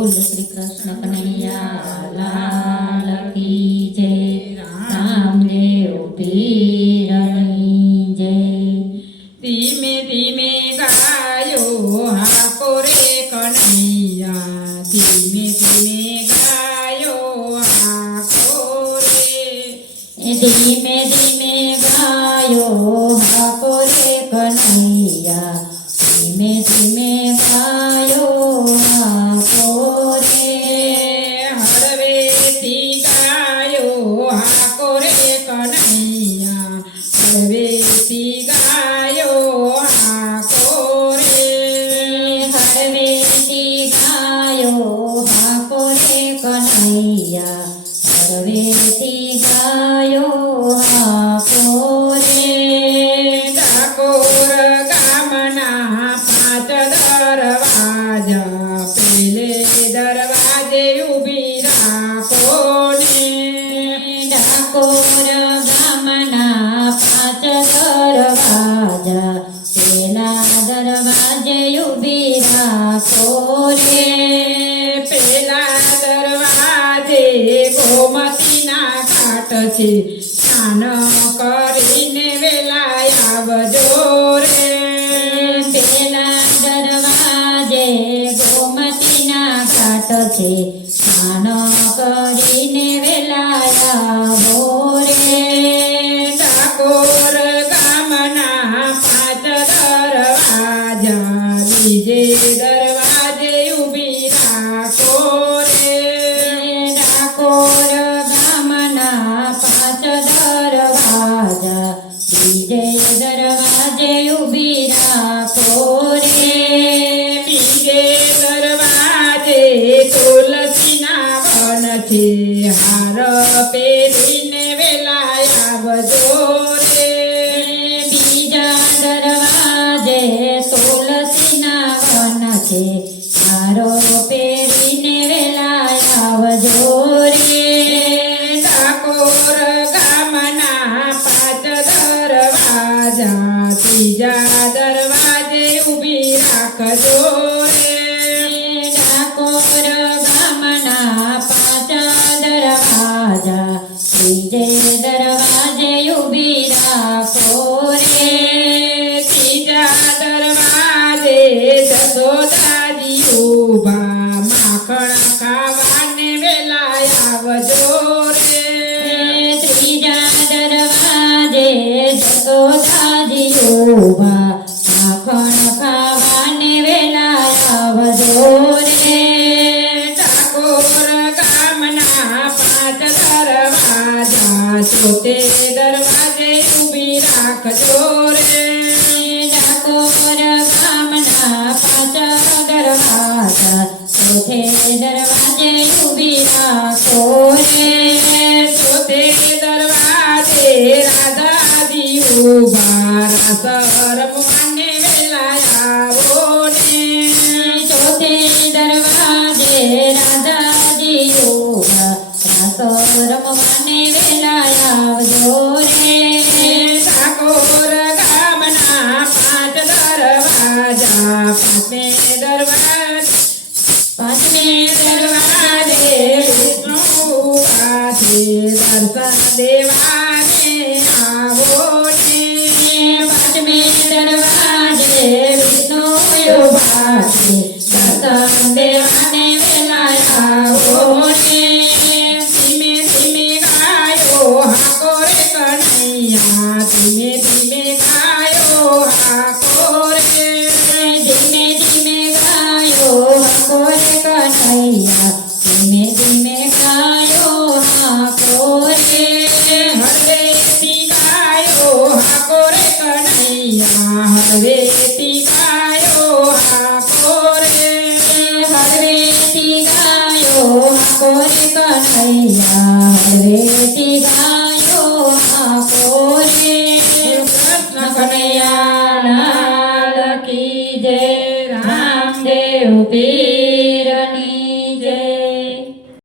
श्री कृष्ण कन्हैया लाल की जय। रामदेव पीરની જય। ધીમે ધીમે ગાયો હાકો રે કનૈયા, ધીમે ધીમે ગાયો હાકો રે, ધીમે ધીમે ગાયો હાકો રે કનૈયા, ધીમે ધીમે ગાયો હાકો રે। હળવેથી ગાયો હાકો રે કનૈયા, હળવેથી ગાયો હાકો રે, હળવેથી ગાયો હાકો રે કનૈયા, હળવેથી ગાયો હાકો રે। ડાકોર ગામના પાંચ દરવાજા, પેલે દરવાજે ઊભી રાખો ને, ડાકોર ગામના પાંચ દરવાજા, પેલા દરવાજે ઊભી રાખો રે। પેલા દરવાજે ગોમતીના ઘાટ છે, સ્નાન કરીને વેલા આવજો રે, પેલા દરવાજે ગોમતીના ઘાટ છે, સ્નાન કરીને વેલા આવો રે। ડાકોર ગામના પાંચ દરવાજા, બીજે દરવાજે ઊભી રાખો રે, ડાકોર ગામના પાંચ દરવાજા, બીજે દરવાજે ઊભી રાખો રે। બીજે દરવાજે તુલસીના વન છે, હાર પહેરીને વેલા આવજો રે, બીજા દરવાજે તુલસીના વન છે, હારો પહેરીને વેલા આવજો રે। ડાકોર ગામના પાંચ દરવાજા, ત્રીજા દરવાજે ઊભી રાખજો રે, ડાકોર ગામના પાંચ દરવાજા, ત્રીજે દરવાજે ઊભી રાખો રે। ત્રીજા દરવાજે જશોદાજી ઊભા, માખણ ખાવાને વેલા આવજો રે, ત્રીજા દરવાજે જશોદાજી ઊભા, માખણ ખાવાને વેલા આવજો રે। ડાકોર ગામના પાંચ દરવાજા, ચોથે દરવાજે ઊભી રાખજો રે, ડાકોર ગામના પાંચ દરવાજા, ચોથે દરવાજે ઊભી રાખો રે। ચોથે દરવાજે રાધાજી ઊભા, રાસ રમવાને વેલા આવો ને, ચોથે દરવાજે રાધાજી ઊભા, રાસ રમવાને વેલા આવજો રે। ડાકોર ગામના પાંચ દરવાજા, પાંચમે દરવાજે વિષ્ણુ ઊભા છે, દર્શન દેવાને આવો ને, પાંચમે દરવાજે વિષ્ણુ ઊભા છે, દર્શન દેવાને વેલા આવો રે। ધીમે ધીમે ગાયો હાકો રે કનૈયા, ધીમે ધીમે ગાયો હાકો રે, ધીમે ધીમે ગાયો હાકો રે કનૈયા, ધીમે ધીમે ગાયો હાકો રે। હળવેથી ગાયો હાકો રે કનૈયા,